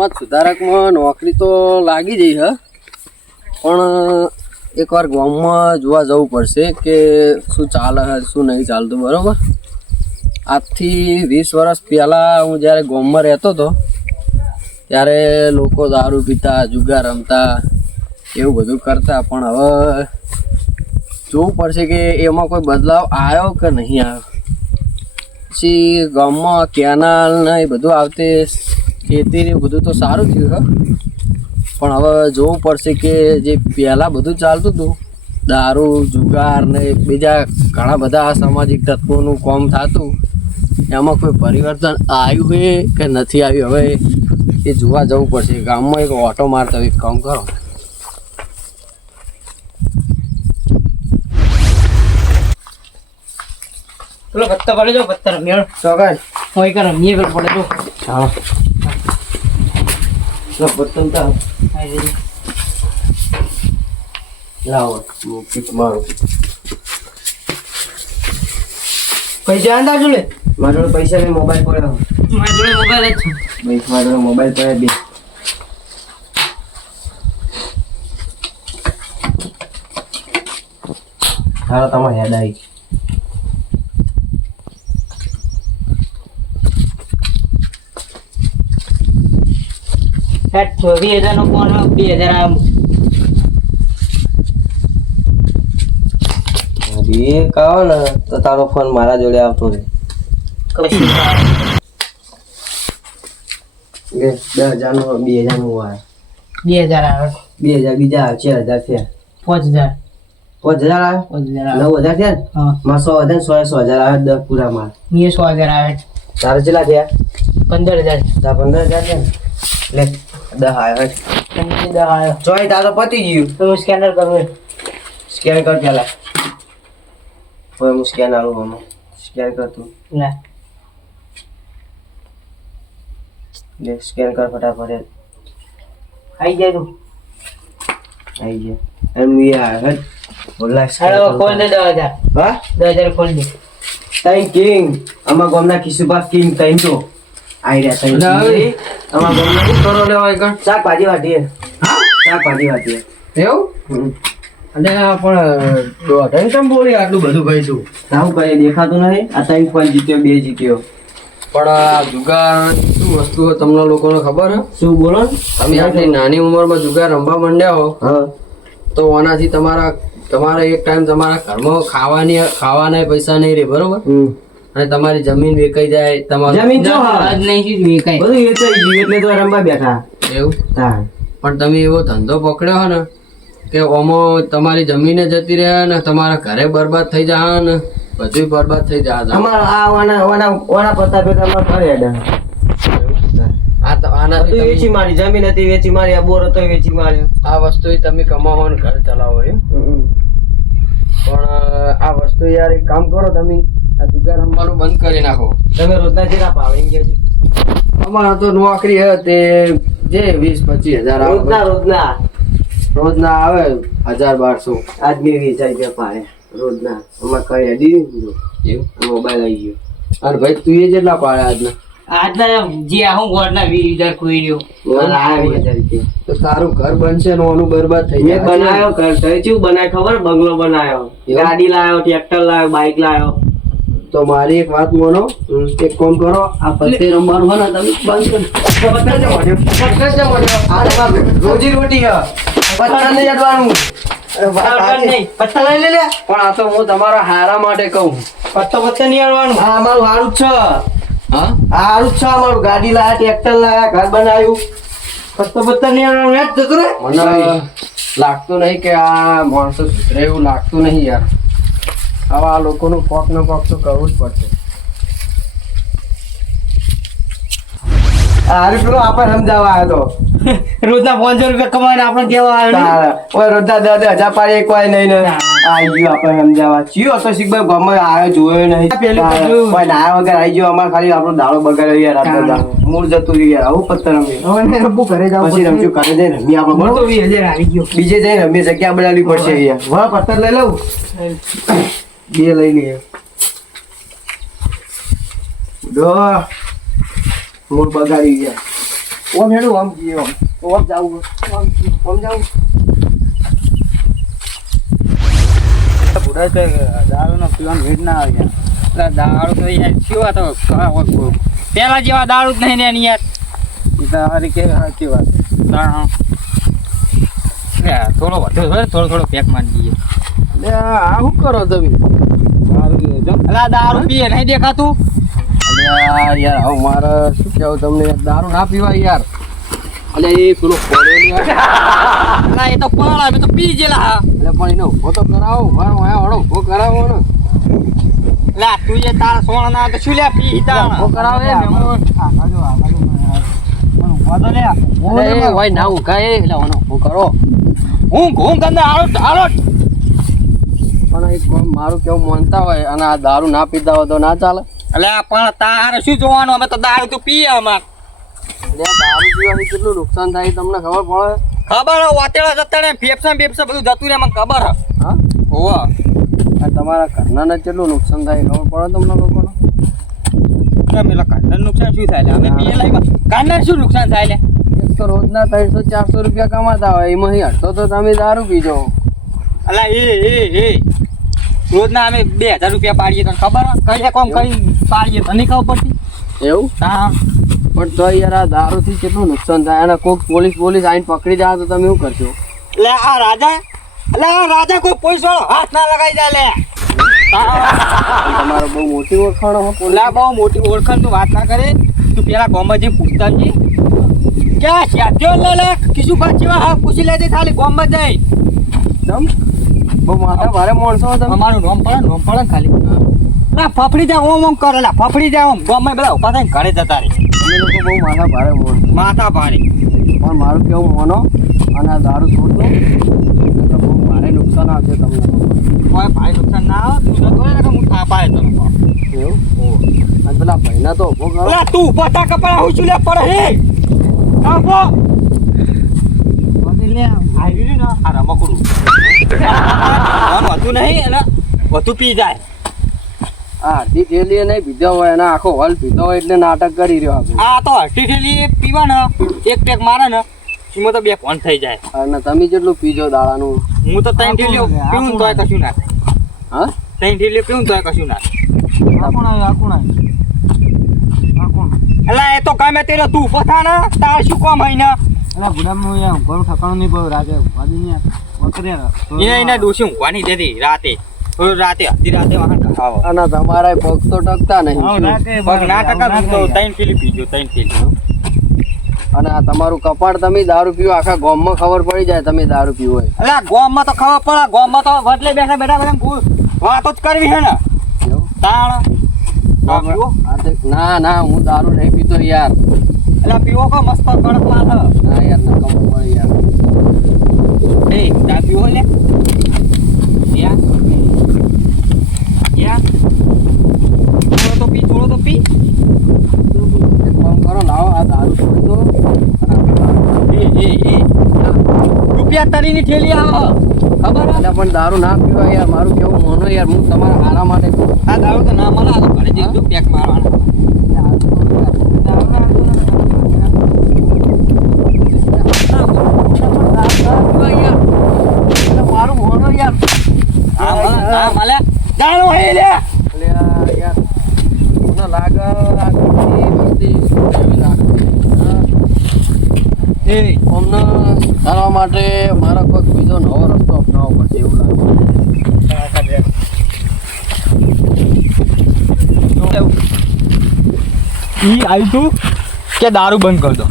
સમાજ સુધારકમાં નોકરી તો લાગી જઈ, હ. પણ એકવાર ગામમાં જોવા જવું પડશે કે શું ચાલે શું નહીં ચાલતું, બરાબર? આજથી વીસ વર્ષ પહેલાં હું જ્યારે ગામમાં રહેતો હતો, ત્યારે લોકો દારૂ પીતા, જુગાર રમતા, એવું બધું કરતા, પણ હવે જોવું પડશે કે એમાં કોઈ બદલાવ આવ્યો કે નહીં આવ્યો. પછી ગામમાં કેનાલ ને એ બધું આવતે ખેતી ને બધું તો સારું થયું હે. પણ હવે જોવું પડશે કે જે પહેલાં બધું ચાલતું હતું દારૂ જુગાર ને બીજા ઘણા બધા સામાજિક તત્વોનું કામ થતું એમાં કોઈ પરિવર્તન આવ્યું છે કે નથી આવ્યું? હવે એ જોવા જવું પડશે. ગામમાં એક ઓટો મારતા હોય એક કામ કરો. પેલો પત્તા પડે જો પત્તા રમ્યો. ચોકાય હું એક રમીએ પેલો પડે જો હા બતન તા લાવો પીક મારો પૈસા આંદા જોડે મારા જોડે પૈસા ને મોબાઈલ પડ્યો મારી જોડે મોબાઈલ જ છે ભાઈ મારા જોડે મોબાઈલ પડ્યા બે હારો તમારે યાદ આવી હેઠ ચોવીસ હજાર નો ફોન બે હજાર આમ એક આવો ને તો તારો ફોન મારા જોડે આવતો રહે. દસ હજારનું બે હજારનું આવે. બે હજાર આવે. બે હજાર બીજા આવે ચાર હજાર થયા. પાંચ હજાર. પાંચ હજાર આવે? પાંચ હજાર નવ હજાર થયા હા. માં સો હજાર સો સો હજાર આવે દસ પૂરા મેં સો હજાર આવે. તારે કેટલા થયા? પંદર હજાર. પંદર હજાર થયા લે. ચોય તાર તો પતી ગયું. તો હું સ્કેનર કરું. સ્કેન કર પેલા. હવે હું સ્કેન આમાં. સ્કેન કર તું. લે. લે સ્કેન કર ફટાફટ આવી જાય તું. આવી ગયા એમ મી આ બોલા હાલો ખોલ દે દસ હા? દસ હજાર ખોલ દે. તઈ કિંગ અમાર ગામના કિશુબા કિંગ તઈ તો આઈ રહ્યા તઈ કિંગ. અમાર ગામના શું કરો લેવા એકણ શાકભાજી વાટીએ. શાકભાજી વાટીએ. એવું? અને પણ દોઢ કેમ બોલી આટલું બધું કહીશું આવું કઈ દેખાતું નહીં આ તઈ ફોન જીત્યો બે જીત્યો. પણ આ જુગાર શું વસ્તુ હોય તમને લોકોને ખબર હે શું બોલો? તમે આટલી નાની ઉંમરમાં જુગાર રમવા માંડ્યા હો તો એનાથી તમારા તમારે એક ટાઈમ તમારા ઘરમાં ખાવાની ખાવાના પૈસા નહીં રહે બરોબર? અને તમારી જમીન વેચાઈ જાય તમારું જમીન જો આજ નહીં શું વેકાય. બધું વેચાઈ ગયું એટલે તો રમવા બેઠા. એવું? પણ તમે એવો ધંધો પકડ્યો હો ને કે ઓમો તમારી જમીને જતી રહે ને તમારા ઘરે બરબાદ થઈ જાય ને બધું બરબાદ થઈ જાય અમારા આ વાના ઓના ઓના પતા ભેગા અમાર હેડા. આ તો આના વેચી મારી જમીન હતી વેચી મારી આ બોર હતો વેચી માર્યો. આ વસ્તુ તમે કમાવો ને ઘર ચલાવો એમ. પણ આ વસ્તુ યાર એક કામ કરો તમે. આ જુગાર રમવાનું બંધ કરી નાખો. તમે રોજના જેટલા એમ કહે છે. અમારા તો નોકરી હે તે જે વીસ પચીસ હજાર આવે. રોજના રોજના. રોજના આવે હજાર બારસો. આદમી વેચાઈ ગયા પાડે રોજના. અમારે કઈ એવું? મોબાઈલ આવી ગયો. અને ભાઈ તું એ જેટલા પાડે આજના? આજના જે આ હું ઘરના વીસ હજાર ખોઈ રહ્યો. હજાર તો તારું ઘર બનશે ને ઓનું બરબાદ થઈ મેં બનાવ્યો ઘર. તો ચેવું બનાવ્યો ખબર? બંગલો બનાવ્યો. ગાડી લાવ્યો ટ્રેક્ટર લાવ્યો બાઇક લાવ્યો. તો મારી એક વાત માનો. એક કોમ કરો આ પત્તે રમવાનું હોય ને તમે બંધ કરી રોજી રોટી હે પત્તા નહીં અડવાનું. નહીં. પત્તા લઈ લે પણ આ તો હું તમારા હારા માટે કહું. પત્તો પત્તો નહીં અડવાનું. હા અમારું હારું જ છે. હા? હારું જ છે અમારું. ગાડી લાયા ટ્રેક્ટર લાવ્યા ઘર બનાવ્યું. પત્તો પત્તા નહીં આવવાનું યાદ જતું મને લાગતું નહીં કે આ માણસો સુધરે એવું લાગતું નહીં યાર. હવે આ લોકોનું કોક ને કોક તો કરવું જ પડશે. આ પેલો આપણે સમજાવવા આવ્યો રોજના પાંચસો રૂપિયા કમાઈને આપણે કેવા આવ્યો ઓય રોજના દસ દસ હજાર પાડી એક નહીં ને. આવી ગયો આપણે સમજાવવા. ચિયો હતો શીખભાઈ ગામમાં આવ્યો જોયો નહીં. પેલું કોઈ નાયા વગર આવી ગયો અમારે ખાલી આપણો દાડો બગાડ્યો યાર આપણે મૂળ જતું રહ્યું યાર આવું પત્તર રમીએ. હવે રબ્બુ ઘરે જાવ પછી રમશું ઘરે જઈને રમીએ આપણે બરોબર આવી ગયો. બીજે જઈને રમી જગ્યા બનાવવી પડશે યાર વાહ પત્તર લઈ લઉં. બે લઈ લઈએ. દો. મૂળ બગાડી ગયા. ઓમ હેડું આમ જઈએ ઓમ. ઓમ જાવું ઓમ જાવું. ના આવે યાર. દારૂ શું તો પેલા જેવા દારૂ જ નહીં ને યાર. એ કે સાચી વાત દારૂ. થોડો વધુ થોડો થોડો પેક મારી દઈએ. આ શું કરો તમે? દારૂ અલા દારૂ પીએ નહીં દેખાતું? યાર હવે મારે શું કહેવું તમને? દારૂ ના પીવાય યાર. અલ્યા એ પેલો ને એ તો પાળા અમે તો પી ગયેલા હા. એટલે પણ એનો ઊભો તો કરાવો મારો અહીંયા વાળો ઊભો કરાવો ને. લા તું જે તારા સોણ ના તો શું લે પી હિતા ઊભો કરાવે ને આગાજો મને વાદો લે અલે એ ભાઈ ના એટલે ઓનો ઊભો કરો. હું ઘૂમ કંદા આળોટ આળોટ પણ એક મારું કેવું માનતા હોય અને આ દારૂ ના પીતા હોય તો ના ચાલે. એટલે પણ તારે શું જોવાનું? અમે તો દારૂ તો પીએ અમાર. એટલે દારૂ પીવાથી કેટલું નુકસાન થાય તમને ખબર પડે? ખબર વાતેડા જતા ને ફેફસા બેફસા બધું જતું રહે મને ખબર હા. હોવા તમારા ઘરનાને કેટલું નુકસાન થાય ખબર પડે તમને લોકોને? પેલા લા નુકસાન શું થાય અમે પીએ શું નુકસાન થાય એક તો રોજના ત્રણસો ચારસો રૂપિયા કમાતા હોય એમાં અડધો તો તમે દારૂ પીજો. અલા એ એ એ. રોજના અમે બે હજાર રૂપિયા પાડીએ તને ખબર? કઈ કોમ કરી પાડીએ? તને ખબર પડતી? એવું? હા. પણ તો યાર આ દારૂથી કેટલું નુકસાન થાય? અને કોઈક પોલીસ પોલીસ આવીને પકડી જાય તો તમે શું કરશો? એટલે આ રાજા? એટલે આ રાજા કોઈ પોલીસ વાળો હાથ ના લગાઈ જાય લે. તમારે બહુ મોટી ઓળખાણ હોય બહુ મોટી ઓળખાણ તું વાત ના કરે. તું પેલા ગોમજી પૂછતા જી. ક્યાં શાદ્યો લે લે. કિશુ બાદ જેવા હા પૂછી લેજે ખાલી ગોમાં જઈ દમ બહુ માથા ભારે માણસો તમે. અમારું નોમ પડે નોમ પડે ને ખાલી. ના ફફડી જાય ઓમ ઓમ કરે લા ફફડી જાય ઓમ. ગોમાં બધા ઊભા થઈને ઘરે જતા રહે. તમે લોકો બહુ માથા ભારે માણસો માથા ભારે. પણ મારું કેવું માનો અને આ દારૂ છોડતો તો બહુ ભારે નુકસાન આવશે તમને. કોઈ ભાઈ નુકસાન ના આવે તું જતો ને હું થાપાય તને. એવું? અને પેલા ભાઈના તો ઊભો કરો. તું ઊભા કપડા હું છું લે પડે હે. કાપો લે આવી રહ્યું ને આ રમકડું વધુ હતું નહીં અને વધુ પી જાય. આ અડધી થેલી નહીં પીધો હોય અને આખો હોલ પીધો હોય એટલે નાટક કરી રહ્યો આપણે. આ તો હટી ઠેલી પીવા ને એક પેક મારે ને એમાં તો બે ફોન થઈ જાય. અને તમે જેટલું પીજો દાડાનું. હું તો ત્રણ ઠેલીઓ પીવું તોય કશું ના હા? ત્રણ ઠેલીઓ પીવું તોય કશું ના આ કોણ આવ્યું આ કોણ આવ્યું એટલે એ તો ગમે તેરો તું ઊભો ને તાર શું કામ હોય ને? અલા બુડામાં યાર ઘણું ઠકાણું નહીં રાતે. વાદી ને વકરે એને એને ડોસી ઊંઘવાની દેતી રાતે. રાતે અડધી રાતે વાહન ખાવો અને તમારા પગ તો ટકતા નહીં. પગ ના ટકા તો ત્રણ ઠેલી પીજો ત્રણ ઠેલી અને આ તમારું કપાળ તમે દારૂ પીવો આખા ગામમાં ખબર પડી જાય તમે દારૂ પીવો હોય એટલે ગોમમાં તો ખબર પડે ગોમમાં તો વડલે બેઠા બેઠા બધા વાતો જ કરવી છે ને. તાણ. ના ના હું દારૂ નહીં પીતો યાર. એટલે પીવો કો મસ્ત કડક માલ ના યાર નકમ પડે યાર એ ચા પીવો લે યા યા થોડો તો પી થોડો તો પી એક કામ કરો લાવો આ દારૂ છોડી દો એ એ એ રૂપિયા તરીની ઠેલી આવો ખબર હે? એટલે પણ દારૂ ના પીવાય યાર મારું કેવું મોનો યાર હું તમારા હારા માટે આ દારૂ તો ના મળે તો ઘરે જઈને પેક મારવાના. મારું મોનો યાર. આ મળે. આ મળે દારૂ હે લે એટલે આ યાર મને લાગે આ કેટલી બધી એવી લાગે હા. એ અમને સારવા માટે મારા કોઈક બીજો નવો રસ્તો અપનાવવો પડશે એવું લાગે ઈ આવ્યું તું કે દારૂ બંધ કર દો.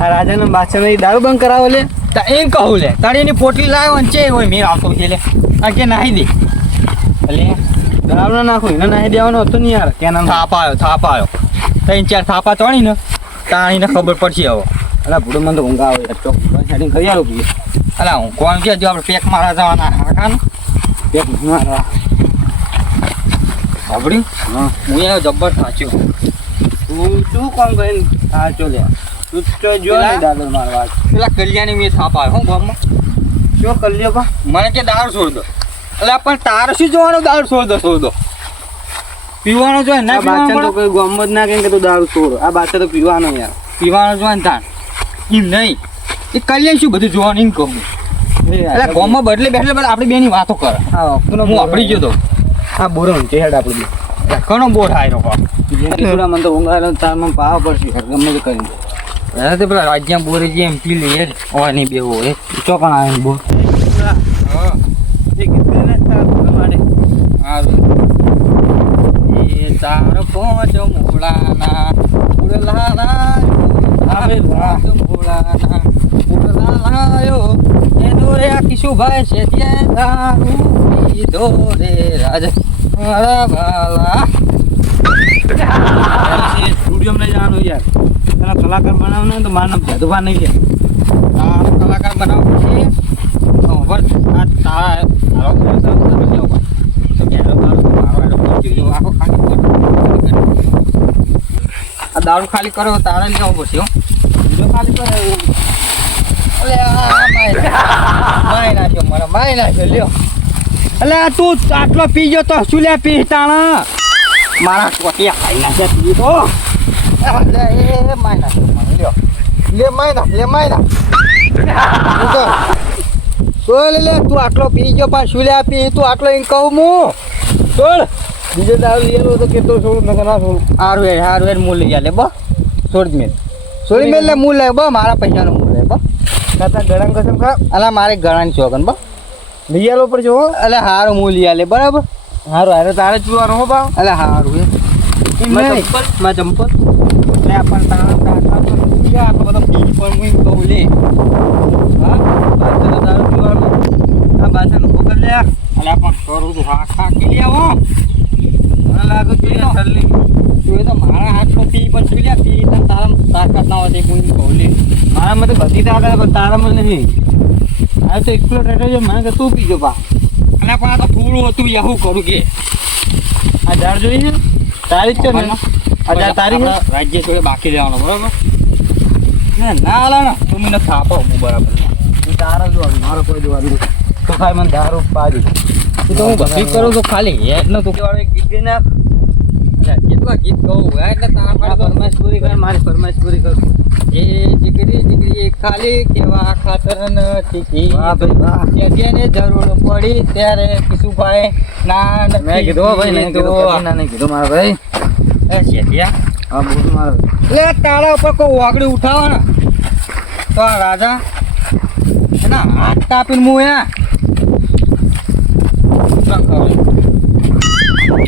આ રાજાના બાદશાહને દારૂ બંધ કરાવો લે તા એમ કહું લે તારીની પોટલી લાવ્યો ને ચે હોય મેં આવતો છે લે. આ કે નાહી દે. એટલે દારૂ ના નાખો એને નાહી દેવાનો હતો ને યાર કેના થાપ આવ્યો થાપ આવ્યો. ત્રણ ચાર થાપા ચણી ને તાણીને ખબર પડશે હવે. અલા ભૂડો મને તો ઊંઘ આવે ચોક સેટિંગ કરી આવું પીએ અલા હું કોણ કે જો આપણે પેક મારા જવાના હાકાનું? પેક મારા. સાંભળ્યું હું એને જબ્બર થાચ્યો. તું શું કોમ કરીને હા લે તું તો જો ને દારૂ મારવા પેલા કલ્યાણી મેં થાપ આવ્યો હું ગામમાં. શું કલ્યો બા. મને કે દાળ છોડ દો. એટલે પણ તારે શું જોવાનું? દાળ છોડ દો છોડ દો. પીવાનો જોઈએ ના આ તો કોઈ ગોમ જ ના કે તું દારૂ છોડ. આ બાદશાહ તો પીવાનો યાર. પીવાનો જોઈએ ને તાણ એમ નહીં. એ કલ્યાણ શું બધું જોવાનું એમ કહું એટલે ગામમાં બદલે બેઠલે બદલે આપણે બેની વાતો કરે. હું આપણી ગયો તો. આ બોરો ઊંચી હેડ આપણે ઘણો બોર થાય લોકો થોડા મને તો ઊંઘ તારમાં તાર પાવા પડશે યાર, ગમે તે કરીને. અરે તે પેલા રાજ્યા બોરે જે એમ પી લઈએ નહીં બેવો એ ચોકણ આવે ને તાર પોચ મોળાના ઉડલાના આવે પોચ મોળાના એ દોરે આ કિશુભાઈ છે ત્યાં દારૂ પીધો રે રાજ. મારા વાલા સ્ટુડિયોમાં જવાનું યાર. પેલા કલાકાર બનાવવાનો તો મારું નામ જાદુભા નહીં છે. તારો કલાકાર બનાવવો છે? ખબર આ તારા મારો એનો આ દારૂ ખાલી કરો તારે લેવો પડશે બીજો ખાલી કરો માય નાખ્યો મારા માય નાખ્યો લ્યો. અલે આ તું આટલો પી ગયો તો શું લે પી તાણા મારા ટોટિયા ખાઈ નાખ્યા તો એ માય નાખ્યો મને લ્યો. લે માય નાખ લે માય નાખ. હું લે તું આટલો પી ગયો પણ શું લે પી? તું આટલો એમ કહું હું સોળ બીજો દારૂ લેલો તો કેટલો છોડું નકર ના છોડું હારું હેડ મૂળ લઈ જા લે બો. છોડ મેલ. છોડી મેલ લે મૂળ લે બો મારા પૈસાનો મૂળ લે બો. કાતા કસમ ખા અલા મારે ગળાની ચોગન બો. લઈ આલો પડશે હો અલે હારું મૂળ લઈ લે બરાબર. હારું હારે તારે ચૂવાનો હો બા અલે હારું હે નહીં. ચંપલમાં ચંપલ. લે પણ તારા તારા શું છે? આટલો બધો પી પણ હું કહું લે. હા? તારે દારૂ પીવાનો આ બાદશાહનો ભોગર લે અલે પણ કરું તું હા ખા કે લે આવો. મને લાગે તું એ તો- તું એ તો મારા હાથમાં પી પણ શું લે પી. તને તારા તાકાત ના હોય હું કહું લે. મારા મતે બધી તાકાત પણ તારામાં નહીં. આ તો એકલો રેટો છે. મને તું પીજો બા. અને પણ આ તો પૂરું હતું યાહું કરું કે. આ જોઈએ જોઈ છે ને આ તારીખ રાજ્ય છોડે બાકી લેવાનો બરાબર? ના ના ને તું મને થાપો હું બરાબર. તારા જોવાનું મારો કોઈ જોવાનું તો ખાઈ મને દારૂ પાડી. તો હું ભક્તિ કરું તો ખાલી. હેડ ન તું એક ગીત આપ. કેટલા ગીત કહું હે એટલે તારા મારી ફરમાઈશ પૂરી કર મારી ફરમાઈશ પૂરી કર. એ દીકરી દીકરી ખાલી કેવા ખાતર ન ચીકી વાહ જેને જરૂર પડી ત્યારે કિશુભાઈ ના નથી મેં કીધું ભાઈ નહીં કીધું નહીં કીધું મારા ભાઈ. એ શેઠિયા. હા બોલ મારો. લે તારા ઉપર કોઈ વાગડી ઉઠાવવાના? તો આ રાજા એના હાથ કાપીને મુ એ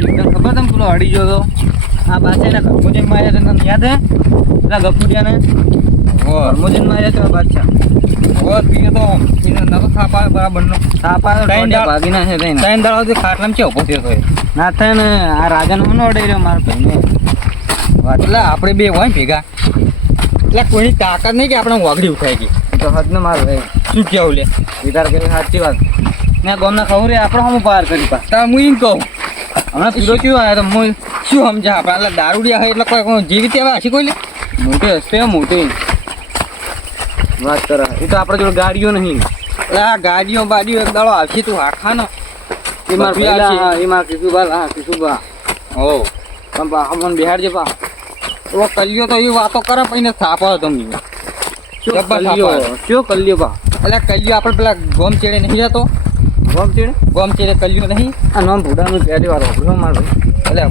તને ખબર પેલો અડી ગયો તો આ બાદશાહ ગરમુજીન માર્યા તને તને યાદ હે? પેલા ગપુડિયાને ગરમુજીન માર્યા તો. એને બાદશાહ થાપા બરાબરનો થાપા તો ભાગી ના છે તઈને ના. ત્રણ દાડાથી ખાટલામાં છે ઊભો થયો ના થાય ને આ રાજાને હું ઓડે રહ્યો મારા ભાઈને? એટલે આપણે બે હોય ભેગા. એટલે કોઈની તાકાત નહીં કે આપણે વાઘડી ઉઠાઈ ગઈ. તો હદ ને મારો ભાઈ. શું કેવું લે? વિચાર કરી સાચી વાત. મેં ગોમના ખબર આપણે હું પાર કરી પા હું એમ કહું. હમણાં પીરો કયો આવ્યો તો હું શું સમજા? આપણે દારૂડિયા હોય એટલે કોઈ કોઈ જીવી તેવા હશે કોઈ લે મોટી હસ્તે મોટી. વાત કરે. એ તો આપણે જોડે ગાડીઓ નહીં. એટલે આ ગાડીઓ બાડીઓ એક દાડો આવશે તું આખા ને એમાં પેલા આવશે. હા એ માર કિશુબા હા કિશુબા હો. પણ પા અમને બિહારજે પા. ઓ કલ્યો તો એ વાતો કરે પછી થાપો તમને કલ્યો? કલ્યો પા? એટલે કલ્યો આપણે પેલા ગોમ ચેડે નહીં જતો? ગોમ ચીડે? ગોમ કલ્યો નહીં? આ નામ ભૂડાનું પહેલી વાર હોભળ્યો મારો. એટલે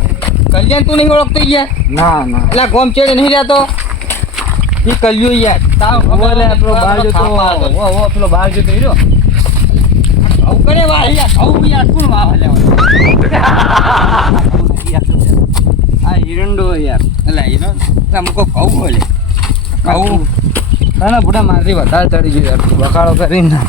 કલ્યાણ તું નહીં ઓળખતો યાર? ના ના. એટલે ગોમચેડે નહીં રહેતો? એ કલ્યો યાર. તાવ ઓલે આપણો બહાર જતો. ઓ ઓ પેલો બહાર જતો હીરો. આવું કરે વાહ યાર આવું યાર કોણ વાહ લેવાનું આ હિરંડો યાર. એટલે એનો એટલે અમુક કહું બોલે કહું ના ના ભૂડા મારથી વધારે ચડી ગયો યાર. વખાડો કરીને.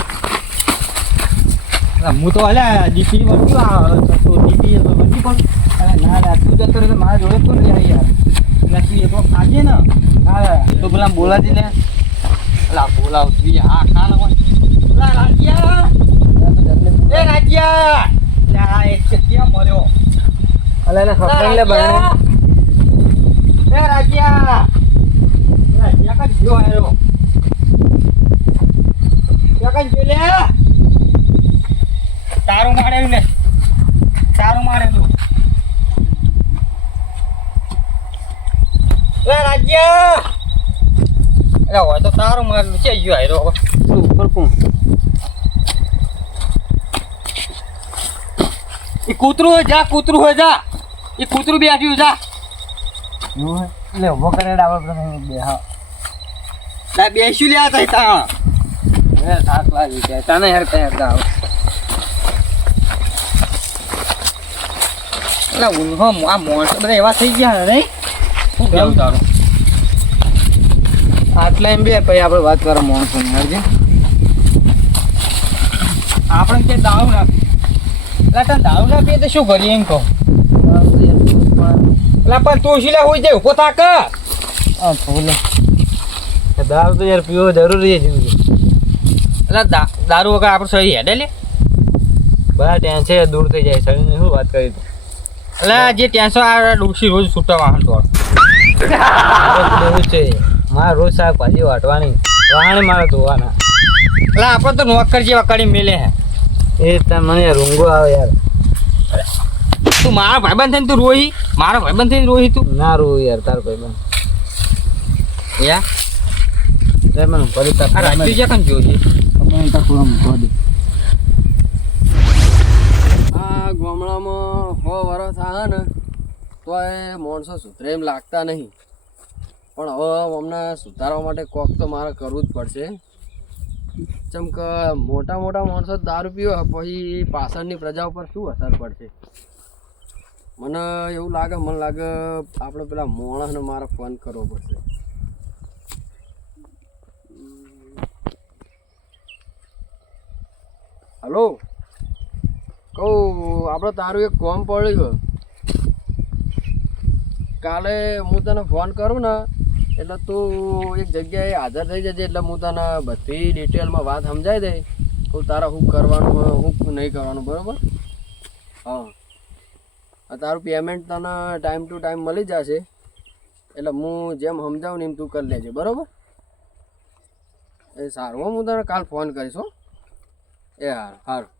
હું તો અલ્યા ડીપી વળતું આ તો ડીપી વળતી પણ અરે ના ના તું જતો રહે મારા જોડે કોણ રહે યાર? એટલે તું એકલો ખાજે ને. હા તો પેલા બોલાતી ને. અલા બોલાવ તું હા ખા ને અલા રાજ્યા. એ રાજ્યા. લે એક ક્યાં મર્યો? અલે લે બાણે એ રાજ્યા. રાજ્યા કઈ જો આયો ક્યાં કઈ જોઈ લે? તારું મારેલું ને. તારું મારેલું એ એટલે હોય તો તારું માર નીચે ગયો હાયરો હવે. તું ઉપર કોણ? એ કૂતરું હોય જા કૂતરું હોય જા. એ કૂતરું બેઠ્યું જા. એટલે ઊભો કરે આપણે બે હા. લા બેસ્યું તઈ તા થાક લાગી તને હેરતા હેરતા આવો એટલે ઊંઘો આ માણસો બધા એવા થઈ ગયા નહીં? શું કેવું તારું? આટલા એમ બે પછી આપણે વાત કરો માણસોની હરજી? આપણે કે દાવ નાખી એટલે તને દાવ ના તો શું કરીએ એમ કહો? એટલે પણ તું શીલા હોય જાય ઊભો થાક. હા ફૂલે દારૂ તો યાર પીવો જરૂરી છે એટલે દારૂ વગર આપણે શરીર હેડે લે. બરાબર ત્યાં છે દૂર થઈ જાય શરીરની શું વાત કરી તું? એટલે જે ત્યાંસો આ ડોસી રોજ છૂટા વાહન તો. એવું છે મારે રોજ શાકભાજી વાટવાની વાહણે મારે ધોવાના. એટલે આપણે તો નોકર જે કરી મેલે હે. એ મને યાર આવે યાર. તું મારા ભાઈબંધ થઈને તું રોહી? મારા ભાઈબંધ થઈને રોહી તું? ના રોવું યાર તાર ભાઈ બન યા મને ભલે તાર રાજ્ય જ્યાં કન જોઈએ મને તાર પૂરા મૂકવા દે આ ગામડામાં સો વર્ષ આવે ને, તો એ માણસો સુધરે એમ લાગતા નહીં. પણ હવે અમને સુધારવા માટે કોક તો મારે કરવું જ પડશે. જેમ કે મોટા મોટા માણસો દારૂ પીવે, પછી પાછળની પ્રજા ઉપર શું અસર પડશે? મને એવું લાગે, મને લાગે આપણે પેલા મોણસને મારે ફોન કરવો પડશે. હલો? કહું, આપણે તારું એક કોમ પડ્યું કાલે હું તને ફોન કરું ને, એટલે તું એક જગ્યાએ હાજર થઈ જજે, એટલે હું તને બધી ડિટેલમાં વાત સમજાવી દઈ કહું તારા શું કરવાનું શું નહીં કરવાનું, બરાબર? હા. તારું પેમેન્ટ તને ટાઈમ ટુ ટાઈમ મળી જશે. એટલે હું જેમ સમજાવું ને એમ તું કરી લેજે, બરાબર? એ સારું હો તને કાલ ફોન કરીશ હો. એ હા સારું